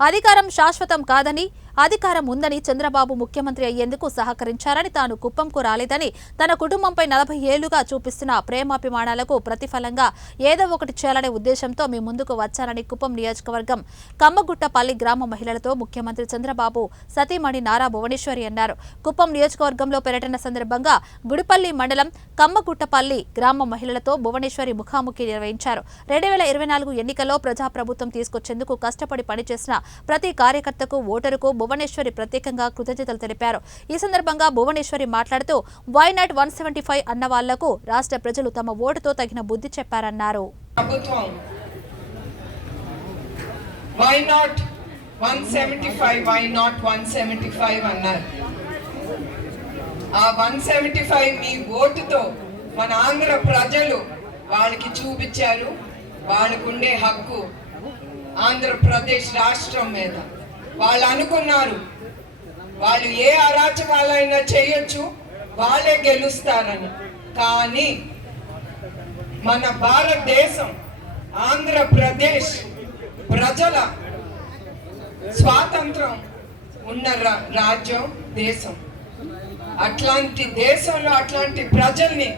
అధికారం శాశ్వతం కాదని, అధికారం ఉందని చంద్రబాబు ముఖ్యమంత్రి అయ్యేందుకు సహకరించారని, తాను కుప్పంకు రాలేదని, తన కుటుంబంపై 40 ఏళ్లుగా చూపిస్తున్న ప్రేమాభిమానాలకు ప్రతిఫలంగా ఏదో ఒకటి చేయాలనే ఉద్దేశంతో మీ ముందుకు వచ్చారని కుప్పం నియోజకవర్గం కమ్మగుట్టపల్లి గ్రామ మహిళలతో ముఖ్యమంత్రి చంద్రబాబు సతీమణి నారా భువనేశ్వరి అన్నారు. కుప్పం నియోజకవర్గంలో పర్యటన సందర్భంగా గుడిపల్లి మండలం కమ్మగుట్టపల్లి గ్రామ మహిళలతో భువనేశ్వరి ముఖాముఖి నిర్వహించారు. 2024 ఎన్నికల్లో ప్రజాప్రభుత్వం తీసుకొచ్చేందుకు కష్టపడి పనిచేసిన ప్రతి కార్యకర్తకు, ఓటరుకు భువనేశ్వరి ప్రత్యేకంగా కృతజ్ఞతలు తెలిపారు. ఈ సందర్భంగా భువనేశ్వరి మాట్లాడుతూ వై నాట్ 175 అన్న వాళ్లకు రాష్ట్ర ప్రజలు తమ ఓటుతో తగిన బుద్ధి చెప్పారన్నారు. వై నాట్ 175 అన్నారు. ఆ 175 మీ ఓటుతో మన ఆంధ్ర ప్రజలు వాళ్ళకి చూపించారు. వాళ్ళకుండే హక్కు ఆంధ్రప్రదేశ్ రాష్ట్రం మీద. వాళ్ళు అనుకున్నారు వాళ్ళు ఏ అరాచకాలైనా చేయొచ్చు, వాళ్ళే గెలుస్తారని. కానీ మన భారతదేశం, ఆంధ్రప్రదేశ్ ప్రజల స్వాతంత్రం ఉన్న రాజ్యం, దేశం. అట్లాంటి దేశంలో అట్లాంటి ప్రజల్ని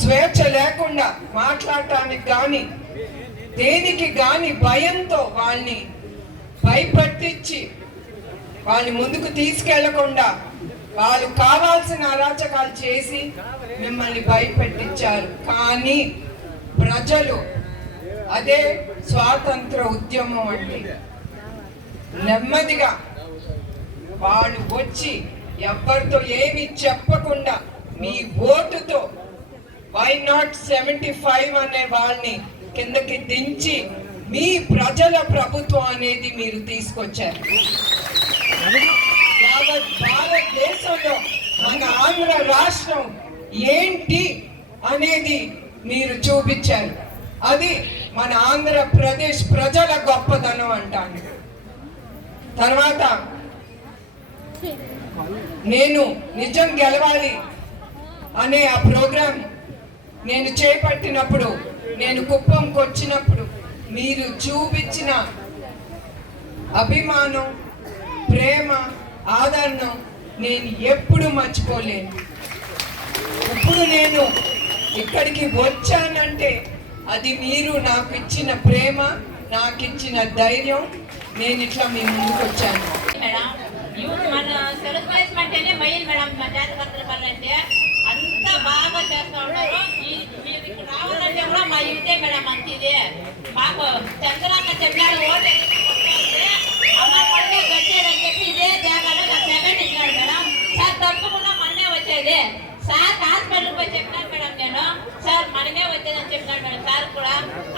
స్వేచ్ఛ లేకుండా మాట్లాడటానికి కానీ దేనికి గాని భయంతో వాళ్ళని భయపట్టించి వాళ్ళని ముందుకు తీసుకెళ్లకుండా వాళ్ళు కావాల్సిన అరాచకాలు చేసి మిమ్మల్ని భయపెట్టించారు. కానీ ప్రజలు అదే స్వాతంత్ర ఉద్యమం అంటే నెమ్మదిగా వాళ్ళు వచ్చి ఎవరితో ఏమి చెప్పకుండా మీ ఓటుతో వై నాట్ 75 అనే వాళ్ళని కిందకి దించి మీ ప్రజల ప్రభుత్వం అనేది మీరు తీసుకొచ్చారు. భారతదేశంలో మన ఆంధ్ర రాష్ట్రం ఏంటి అనేది మీరు చూపించారు. అది మన ఆంధ్రప్రదేశ్ ప్రజల గొప్పదనం అంటాను. తర్వాత నేను నిజం గెలవాలి అనే ఆ ప్రోగ్రాం నేను చేపట్టినప్పుడు, నేను కుప్పంకి వచ్చినప్పుడు మీరు చూపించిన అభిమానం, ప్రేమ, ఆదరణ నేను ఎప్పుడు మర్చిపోలేను. ఇప్పుడు నేను ఇక్కడికి వచ్చానంటే అది మీరు నాకు ఇచ్చిన ప్రేమ, నాకు ఇచ్చిన ధైర్యం. నేను ఇట్లా మీ ముందుకు వచ్చాను. మన తెలుగు దేశం అంటేనే మెయిన్ మేడం. మా జాతకర్తల పనులు అంటే అంతా బాగా చేస్తూ ఉంటారు. మీరు ఇక్కడ రావాలంటే కూడా మా ఇంటే మేడం మంచిది. మాకు చంద్రన్న చెప్పాడు ఓటు అమ్మ పడితే వచ్చేదని చెప్పి ఇదే జాగాలో నాకు సెకండ్ ఇచ్చినాడు మేడం. సార్ తప్పకుండా మనమే వచ్చేది సార్. హాస్పిటల్కి పోయి చెప్పినాను మేడం నేను. సార్ మనమే వచ్చేదని చెప్పినాడు మేడం. సార్ కూడా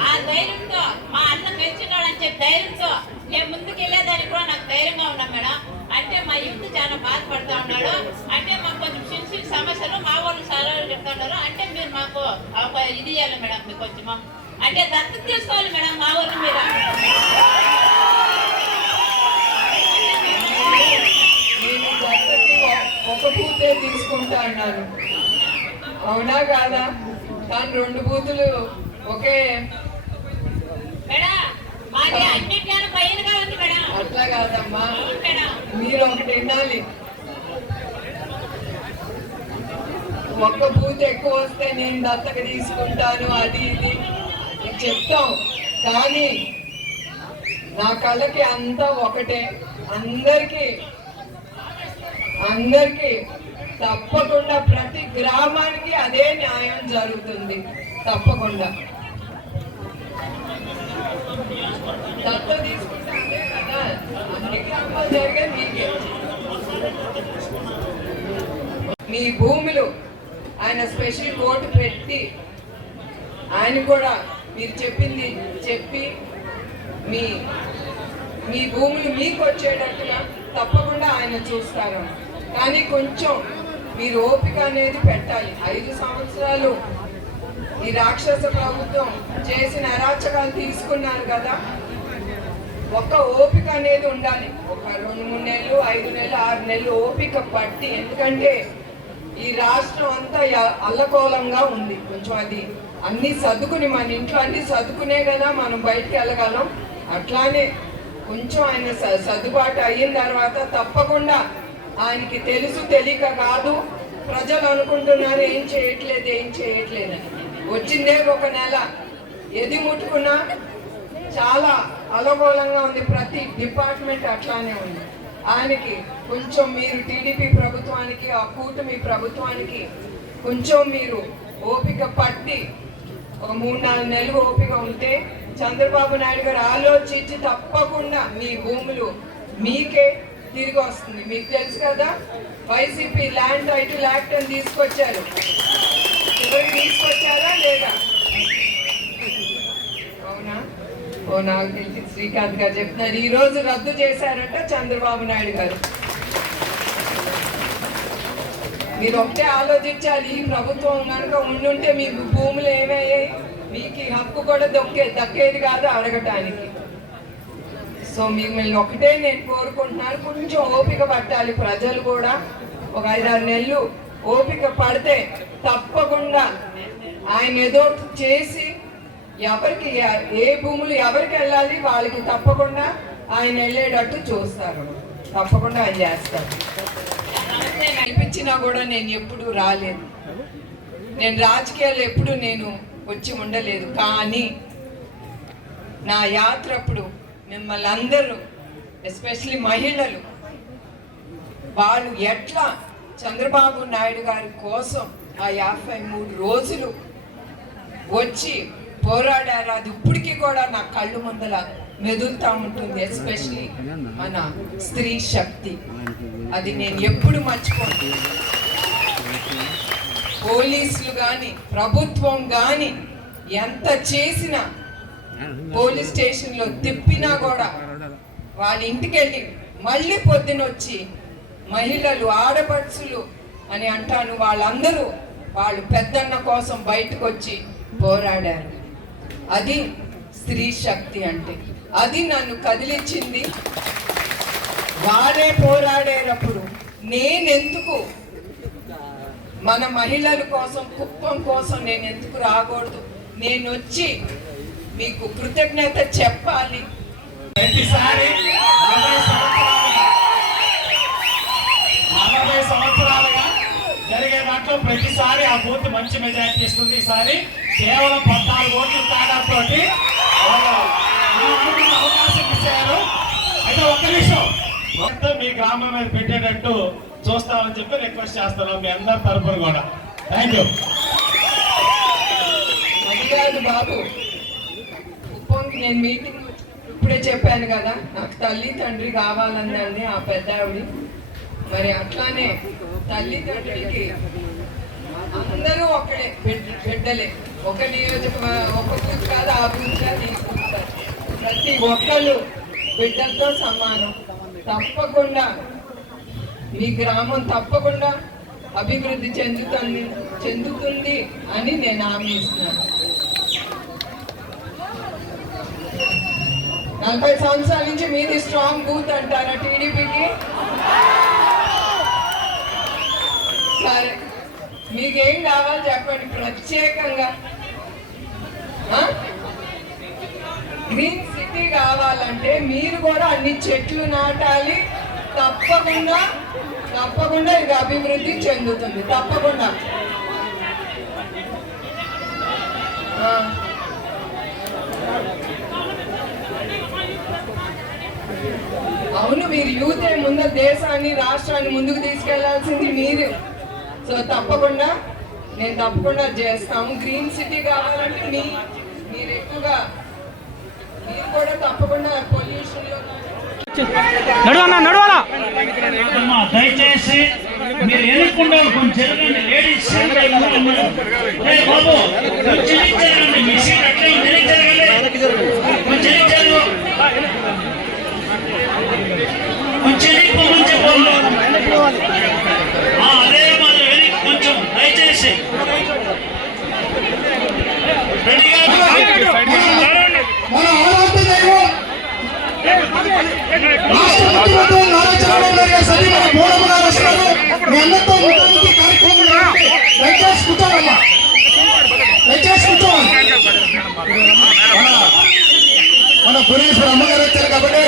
ఆ ధైర్యంతో మా అన్న గెలిచినాడు అని చెప్పి ధైర్యంతో నేను ముందుకు వెళ్ళేదానికి కూడా నాకు ధైర్యంగా ఉన్నాను మేడం. అంటే మా యూత్ చాలా బాధపడుతూ ఉన్నాడు. అంటే మాకు కొంచెం చిన్న సమస్యలు మా వాళ్ళు సార్ చెప్తున్నారు. అంటే మీరు మాకు ఒక ఇది ఇవ్వాలి మేడం, మీకు కొంచెము అంటే దత్తత తీసుకోవాలి మేడం మా ఊరు మీరు. ఒక బూతే తీసుకుంటా అన్నాను, అవునా కాదా? కానీ 2 బూతులు ఒకే అట్లా కాదమ్మా. మీరు ఒకటి వినాలి, ఒక్క బూత్ ఎక్కువ వస్తే నేను దత్తక తీసుకుంటాను, అది ఇది చెప్తాం. కానీ నా కళ్ళకి అంతా ఒకటే. అందరికీ తప్పకుండా ప్రతి గ్రామానికి అదే న్యాయం జరుగుతుంది. తప్పకుండా దత్త తీసుకుంటే అదే కదా, అన్ని గ్రామాలు జరిగే మీకే. మీ భూములు ఆయన స్పెషల్ కోర్టు పెట్టి ఆయన కూడా మీరు చెప్పింది చెప్పి మీ భూములు మీకు వచ్చేటట్టుగా తప్పకుండా ఆయన చూస్తారు. కానీ కొంచెం మీరు ఓపిక అనేది పెట్టాలి. 5 సంవత్సరాలు ఈ రాక్షస ప్రభుత్వం చేసిన అరాచకాలు తీసుకున్నారు కదా, ఒక్క ఓపిక అనేది ఉండాలి. ఒక 2-3 నెలలు, 5 నెలలు, 6 నెలలు ఓపిక పట్టి. ఎందుకంటే ఈ రాష్ట్రం అంతా అల్లకోలంగా ఉంది. కొంచెం అది అన్ని సర్దుకుని, మన ఇంట్లో అన్ని సర్దుకునే కదా మనం బయటకు వెళ్ళగలం. అట్లానే కొంచెం ఆయన సర్దుబాటు అయిన తర్వాత తప్పకుండా ఆయనకి తెలుసు తెలియక కాదు, ప్రజలు అనుకుంటున్నారు ఏం చేయట్లేదని. వచ్చిందే ఒక నెల, ఎది ముట్టుకున్నా చాలా అలగోలంగా ఉంది, ప్రతి డిపార్ట్మెంట్ అట్లానే ఉంది. ఆయనకి కొంచెం మీరు టీడీపీ ప్రభుత్వానికి, ఆ కూటమి ప్రభుత్వానికి కొంచెం మీరు ఓపిక పట్టి ఒక 3-4 నెలలు ఓపిక ఉంటే చంద్రబాబు నాయుడు గారు ఆలోచించి తప్పకుండా మీ భూములు మీకే తిరిగి వస్తుంది. మీకు తెలుసు కదా, వైసీపీ ల్యాండ్ టైటిల్ యాక్ట్ అని తీసుకొచ్చారు. ఎవరికి తీసుకొచ్చారా లేదా? అవునా? ఓ నాకు తెలిసి శ్రీకాంత్ గారు చెప్తున్నారు ఈ రోజు రద్దు చేశారట చంద్రబాబు నాయుడు గారు. మీరు ఒకటే ఆలోచించాలి, ఈ ప్రభుత్వం కనుక ఉండుంటే మీ భూములు ఏమయ్యాయి, మీకు ఈ హక్కు కూడా దక్కేది కాదు అడగటానికి. సో మిమ్మల్ని ఒకటే నేను కోరుకుంటున్నాను, కొంచెం ఓపిక పట్టాలి. ప్రజలు కూడా ఒక 5-6 నెలలు ఓపిక పడితే తప్పకుండా ఆయన ఏదో చేసి ఎవరికి ఏ భూములు ఎవరికి వెళ్ళాలి వాళ్ళకి తప్పకుండా ఆయన వెళ్ళేటట్టు చూస్తారు, తప్పకుండా ఆయన చేస్తారు. కల్పించినా కూడా నేను ఎప్పుడు రాలేదు, నేను రాజకీయాలు ఎప్పుడు నేను వచ్చి ఉండలేదు. కానీ నా యాత్ర అప్పుడు మిమ్మల్ని అందరూ, ఎస్పెషలీ మహిళలు, వాళ్ళు ఎట్లా చంద్రబాబు నాయుడు గారి కోసం ఆ 53 రోజులు వచ్చి పోరాడారు, అది ఇప్పటికీ కూడా నా కళ్ళు ముందల మెదులుతూ ఉంటుంది. ఎస్పెషలీ మన స్త్రీ శక్తి, అది నేను ఎప్పుడు మర్చిపోను. పోలీసులు కానీ ప్రభుత్వం కానీ ఎంత చేసినా, పోలీస్ స్టేషన్లో తిప్పినా కూడా వాళ్ళ ఇంటికి వెళ్ళి మళ్ళీ పొద్దునొచ్చి మహిళలు, ఆడపడుచులు అని అంటాను, వాళ్ళందరూ వాళ్ళు పెద్దన్న కోసం బయటకు వచ్చి పోరాడారు. అది స్త్రీ శక్తి అంటే, అది నన్ను కదిలించింది. వారే పోరాడేటప్పుడు నేనెందుకు మన మహిళల కోసం, కుప్పం కోసం నేను ఎందుకు రాకూడదు, నేను వచ్చి మీకు కృతజ్ఞత చెప్పాలి. ప్రతిసారి 40 సంవత్సరాలుగా జరిగే దాంట్లో ప్రతిసారి ఆ బూత్ మంచి మెజారిటీ ఇస్తుంది. ఈసారి కేవలం 14 ఓట్లు తేడాతో అవకాశం ఇచ్చారు. అయితే ఒక్క నిమిషం మొత్తం మీ గ్రామం మీద పెట్టేటట్టు చూస్తామని చెప్పి రిక్వెస్ట్ చేస్తున్నాం మీ అందరి తరఫున కూడా. Thank you. మర్యాద బాబు, కుప్పంకి నేను మీటింగ్ ఇప్పుడే చెప్పాను కదా, నాకు తల్లి తండ్రి కావాలందండి ఆ పెద్ద ఆవిడ. మరి అట్లానే తల్లి తండ్రికి అందరూ ఒక్కడే బిడ్డలే, ఒక ఒక బూత్ కాదు, ఆ బూత్ కాదు, ఈ బూత్ కాదు, ప్రతి ఒక్కళ్ళు బిడ్డలతో సమానం. తప్పకుండా మీ గ్రామం తప్పకుండా అభివృద్ధి చెందుతుంది అని నేను హామీ ఇస్తున్నాను. 40 సంవత్సరాల నుంచి మీది స్ట్రాంగ్ బూత్ అంటారా టీడీపీకి? సరే, మీకేం కావాలి చెప్పండి ప్రత్యేకంగా. గ్రీన్ సిటీ కావాలంటే మీరు కూడా అన్ని చెట్లు నాటాలి. తప్పకుండా ఇది అభివృద్ధి చెందుతుంది, తప్పకుండా. అవును, మీరు యూతే ముందు దేశాన్ని, రాష్ట్రాన్ని ముందుకు తీసుకెళ్లాల్సింది మీరు. సో తప్పకుండా నేను చేస్తాము. గ్రీన్ సిటీ కావాలంటే మీరు ఎక్కువగా, మీరు కూడా తప్పకుండా పొల్యూషన్ లో దయచేసి మీరు ఎన్నుకుండా కొంచెం జరగండి. లేడీస్ బాబు కొంచెం జరగండి, మీ సీట్ అట్లే జరగండి, కొంచెం జరుగు, కొంచెం వెళ్ళిపోమని చెప్పాలి. అదే మరి వెళ్ళి కొంచెం దయచేసి రెడీగా మన భువనేశ్వర్ అమ్మగారు వచ్చారు కాబట్టి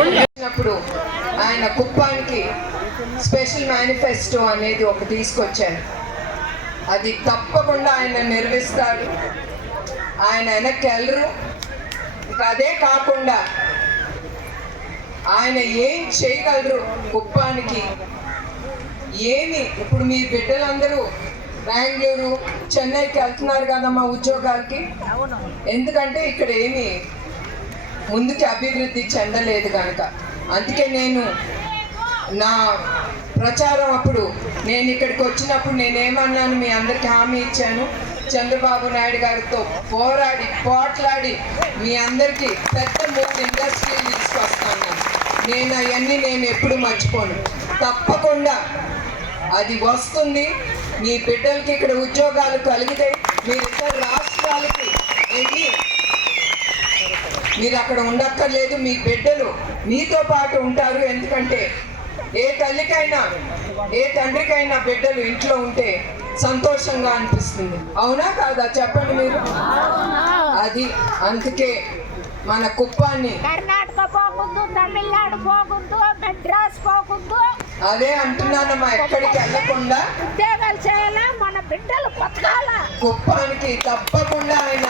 వచ్చినప్పుడు ఆయన కుప్పానికి స్పెషల్ మేనిఫెస్టో అనేది ఒక తీసుకొచ్చారు. అది తప్పకుండా ఆయన నిర్వహిస్తారు. ఆయన వెనక్కి వెళ్ళరు. ఇంకా అదే కాకుండా ఆయన ఏం చేయగలరు కుప్పానికి, ఏమి ఇప్పుడు మీ బిడ్డలందరూ బెంగళూరు చెన్నైకి వెళ్తున్నారు కదమ్మా ఉద్యోగాలకి. ఎందుకంటే ఇక్కడ ఏమి ముందుకి అభివృద్ధి చెందలేదు కనుక. అందుకే నేను నా ప్రచారం అప్పుడు నేను ఇక్కడికి వచ్చినప్పుడు నేనేమన్నాను, మీ అందరికి హామీ ఇచ్చాను, చంద్రబాబు నాయుడు గారితో పోట్లాడి మీ అందరికీ పెద్ద 3 ఇండస్ట్రీలు తీసుకొస్తాను. నేను అవన్నీ ఎప్పుడు మర్చిపోను. తప్పకుండా అది వస్తుంది. మీ బిడ్డలకి ఇక్కడ ఉద్యోగాలు కలిగితే మీరు ఇతర రాష్ట్రాలకి వెళ్ళి మీరు అక్కడ ఉండక్కర్లేదు. మీ బిడ్డలు మీతో పాటు ఉంటారు. ఎందుకంటే ఏ తల్లికైనా ఏ తండ్రికైనా బిడ్డలు ఇంట్లో ఉంటే సంతోషంగా అనిపిస్తుంది. అవునా కాదా చెప్పండి మీరు. అది అందుకే మన కుప్పాన్ని కర్ణాటక పోకూడదు, తమిళనాడు పోకూడదు, మెడ్రాస్ పోకూడదు. అదే అంటున్నానమ్మా, ఎక్కడికి వెళ్ళకుండా ఉద్యోగాలు చేయాలా, మన బిడ్డలు బతకాలా. కుప్పానికి తప్పకుండా ఆయన